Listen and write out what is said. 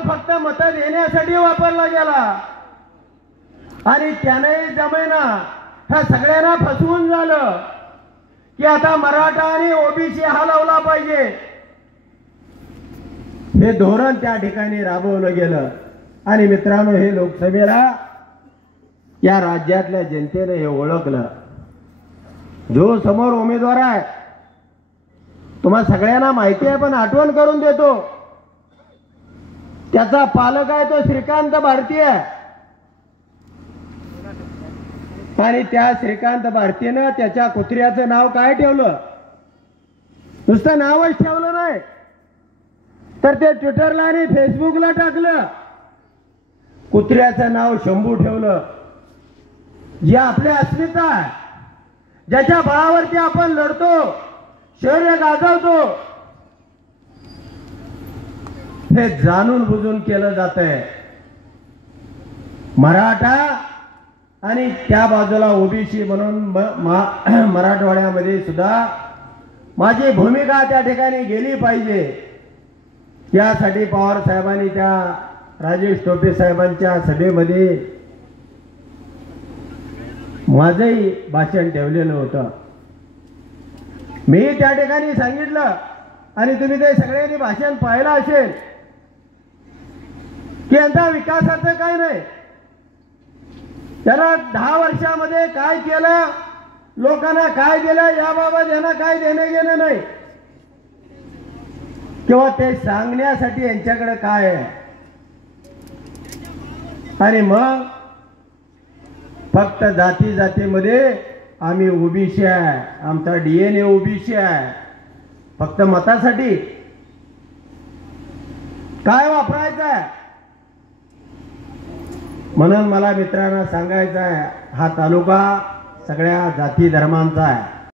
फक्त मत देण्यासाठी वापरला गेला आणि त्याने जमेना ह्या सगळ्यांना फसवून झालं की आता मराठा आणि ओबीसी हा लावला पाहिजे। हे धोरण त्या ठिकाणी राबवलं गेलं आणि मित्रांनो हे लोकसभेला या राज्यातल्या जनतेने हे ओळखलं। जो समोर उमेदवार आहे तुम्हाला सगळ्यांना माहिती आहे पण आठवण करून देतो, त्याचा पालक आहे तो श्रीकांत भारती आहे आणि त्या श्रीकांत भारतीनं त्याच्या कुत्र्याचं नाव काय ठेवलं? नुसतं नावच ठेवलं नाही तर ते ट्विटरला आणि फेसबुकला टाकलं, कुत्र्याचं नाव शंभू ठेवलं। जे आपल्या अस्मिता आहे, ज्याच्या बळावरती आपण लढतो, शौर्य गाजवतो, हे जाणून बुजून केलं जातंय। मराठा आणि त्या बाजूला ओबीसी म्हणून मराठवाड्यामध्ये सुद्धा माझी भूमिका त्या ठिकाणी गेली पाहिजे। यासाठी पवार साहेबांनी त्या राजेश टोपे साहेबांच्या सभेमध्ये माझंही भाषण ठेवलेलं होतं। मी त्या ठिकाणी सांगितलं आणि तुम्ही ते सगळ्यांनी भाषण पाहिलं असेल की यांचा विकासाचं काय नाही, त्याला 10 वर्षामध्ये काय केलं, लोकांना काय दिलं याबाबत यांना काय देणे घेणं नाही किंवा ते सांगण्यासाठी यांच्याकडे काय आहे। आणि मग फक्त जाती जातीमध्ये आम्ही ओबीसी आहे, आमचा डीएनए ओबीसी आहे, फक्त मतासाठी काय वापरायचं आहे। म्हणून मला मित्रांना सांगायचं आहे, हा तालुका सगळ्या जाती धर्मांचा आहे।